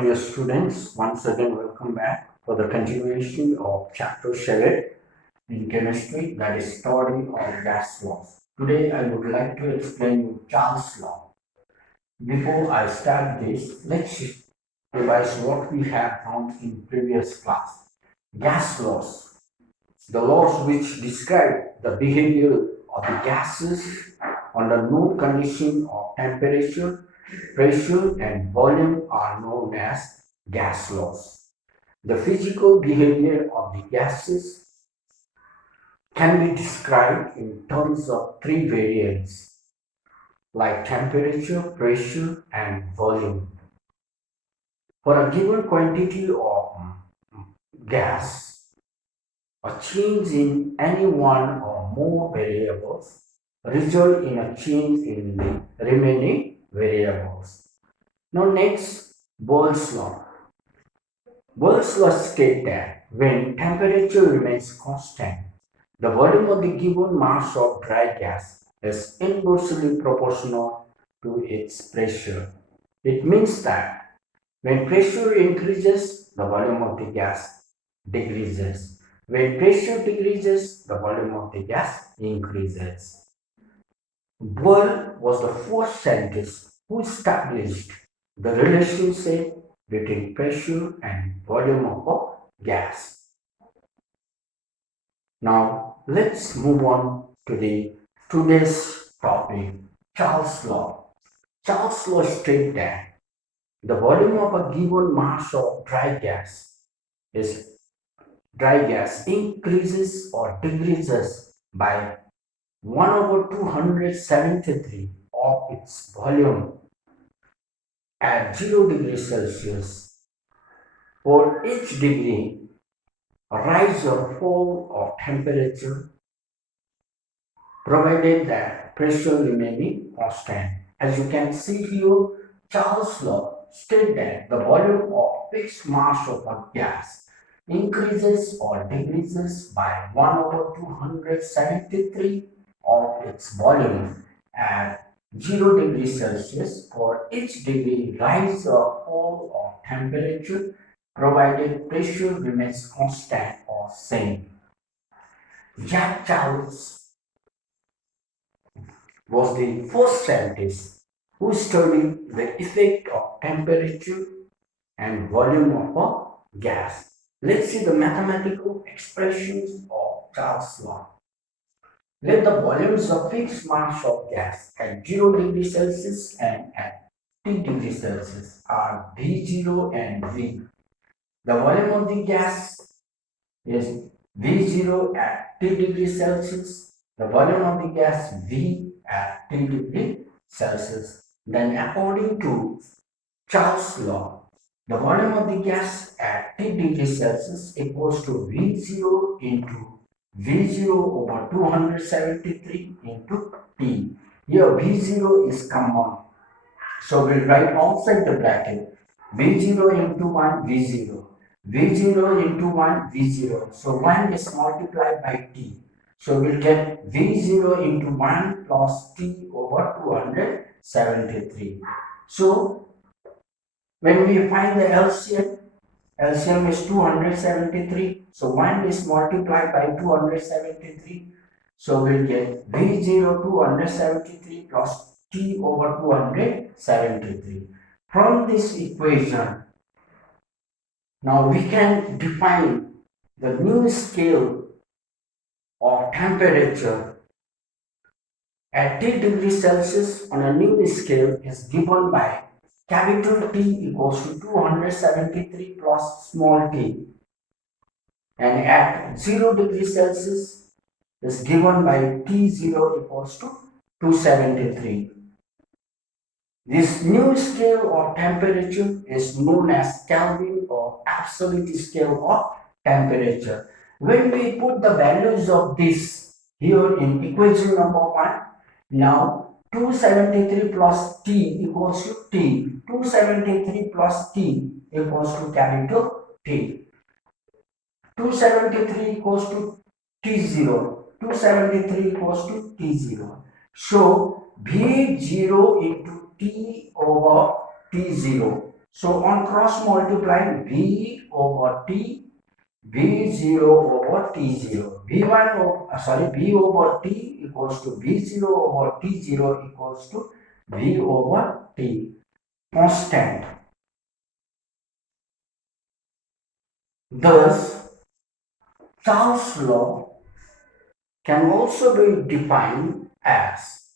dear students, once again welcome back for the continuation of chapter 7 in chemistry, that is study of gas laws. Today I would like to explain you Charles' law. Before I start this, let's revise what we have found in previous class. Gas laws, the laws which describe the behavior of the gases under no condition of temperature, pressure and volume are known as gas laws. The physical behavior of the gases can be described in terms of three variables like temperature, pressure and volume. For a given quantity of gas, a change in any one or more variables result in a change in the remaining variables. Now next, Boyle's law. Boyle's law states that when temperature remains constant, the volume of the given mass of dry gas is inversely proportional to its pressure. It means that when pressure increases, the volume of the gas decreases. When pressure decreases, the volume of the gas increases. Boyle was the first scientist who established the relationship between pressure and volume of a gas. Now let's move on to the today's topic, Charles' law. Charles' law states that the volume of a given mass of dry gas increases or decreases by 1 over 273 of its volume at 0 degrees Celsius. For each degree rise or fall of temperature, provided that pressure remaining constant. As you can see here, Charles' law states that the volume of fixed mass of a gas increases or decreases by 1 over 273 of its volume at 0 degrees Celsius for each degree rise or fall of temperature, provided pressure remains constant or same. Jack Charles was the first scientist who studied the effect of temperature and volume of a gas. Let's see the mathematical expressions of Charles' law. Let the volumes of fixed mass of gas at 0 degrees Celsius and at T degrees Celsius are V0 and V. The volume of the gas is V0 at T degrees Celsius. The volume of the gas V at T degrees Celsius. Then according to Charles' law, the volume of the gas at T degrees Celsius equals to V0 into V0 over 273 into T. Here V0 is common. So we'll write outside the bracket V0 into 1 V0. V0 into 1 V0. So 1 is multiplied by T. So we'll get V0 into 1 plus T over 273. So when we find the LCM is 273. So 1 is multiplied by 273. So we'll get V0 273 plus T over 273. From this equation, now we can define the new scale of temperature at T degrees Celsius on a new scale is given by capital T equals to 273 plus small t, and at 0 degrees Celsius is given by T0 equals to 273. This new scale of temperature is known as Kelvin or absolute scale of temperature. When we put the values of this here in equation number 1, now 273 plus T equals to T. 273 plus T equals to capital T. 273 equals to T0. 273 equals to T0. So V0 into T over T0 So on cross multiplying V over T, V0 over T0. V1 over, V over T equals to V0 over T0 equals to V over T. Constant. Thus, Charles' law can also be defined as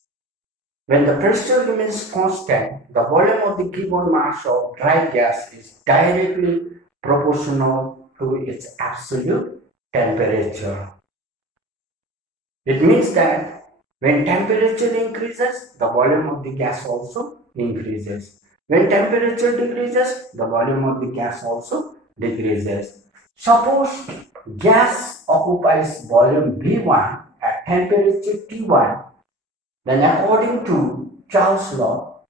when the pressure remains constant, the volume of the given mass of dry gas is directly proportional to its absolute temperature. It means that when temperature increases, the volume of the gas also increases. When temperature decreases, the volume of the gas also decreases. Suppose gas occupies volume V1 at temperature T1, then according to Charles' law,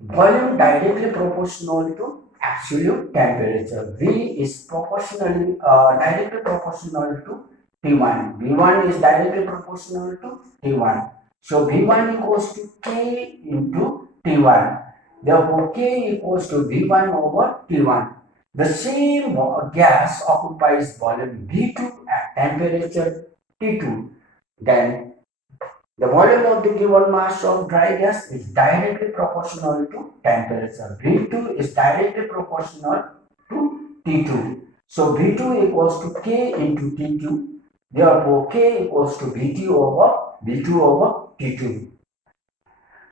volume directly proportional to absolute temperature. V is proportionally directly proportional to T1. V1 is directly proportional to T1. So V1 equals to K into T1. Therefore, K equals to V1 over T1. The same gas occupies volume V2 at temperature T2. Then the volume of the given mass of dry gas is directly proportional to temperature. V2 is directly proportional to T2. So V2 equals to K into T2. Therefore, K equals to V2 over T2.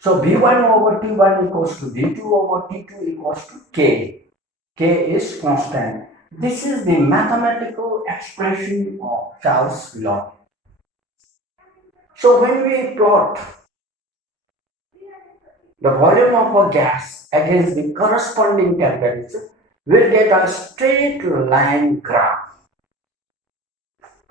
So V1 over T1 equals to V2 over T2 equals to K. K is constant. This is the mathematical expression of Charles' law. So when we plot the volume of a gas against the corresponding temperature, will get a straight line graph.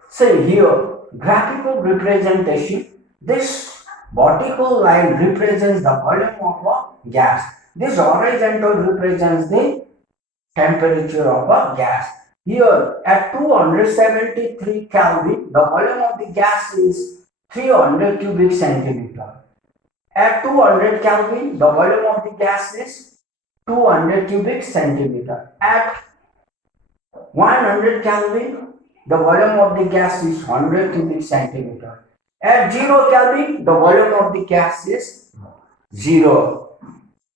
Say here, graphical representation, this vertical line represents the volume of a gas. This horizontal represents the temperature of a gas. Here at 273 Kelvin, the volume of the gas is 300 cubic centimeter. At 200 Kelvin, the volume of the gas is 200 cubic centimeter. At 100 Kelvin, the volume of the gas is 100 cubic centimeter. At 0 Kelvin, the volume of the gas is 0.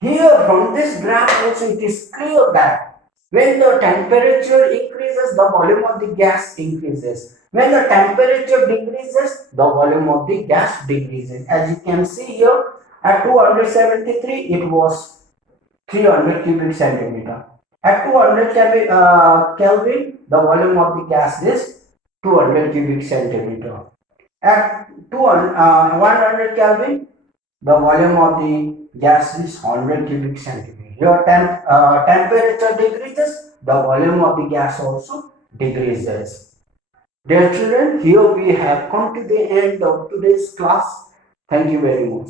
Here from this graph also it is clear that when the temperature increases, the volume of the gas increases. When the temperature decreases, the volume of the gas decreases. As you can see here, at 273, it was 300 cubic centimeter. At 200 Kelvin, the volume of the gas is 200 cubic centimeter. At 100 Kelvin, the volume of the gas is 100 cubic centimeter. Your temperature decreases, the volume of the gas also decreases. Dear children, here we have come to the end of today's class. Thank you very much.